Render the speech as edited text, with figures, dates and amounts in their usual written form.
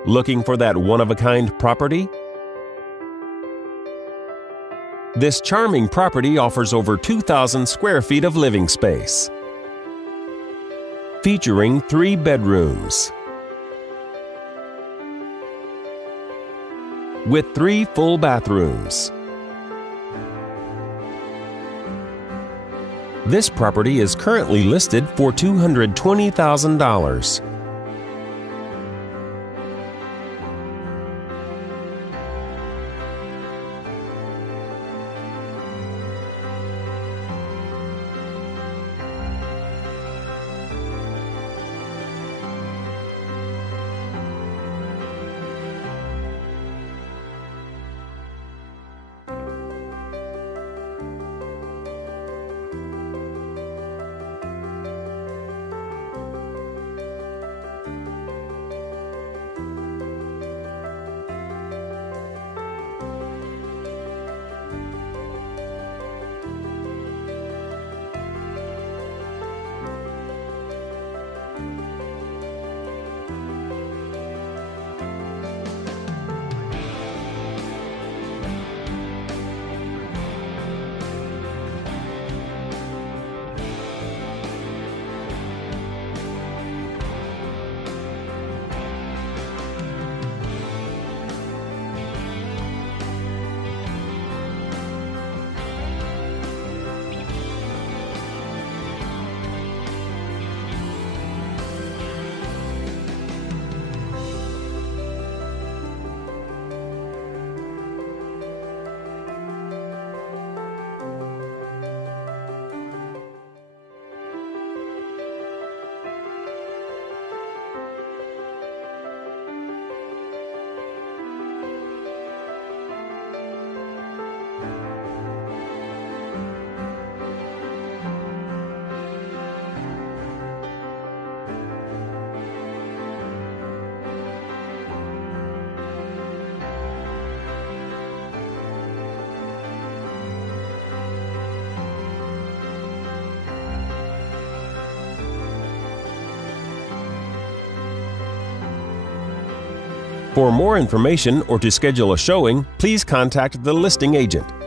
Looking for that one-of-a-kind property? This charming property offers over 2,000 square feet of living space, featuring 3 bedrooms with 3 full bathrooms. This property is currently listed for $220,000. For more information or to schedule a showing, please contact the listing agent.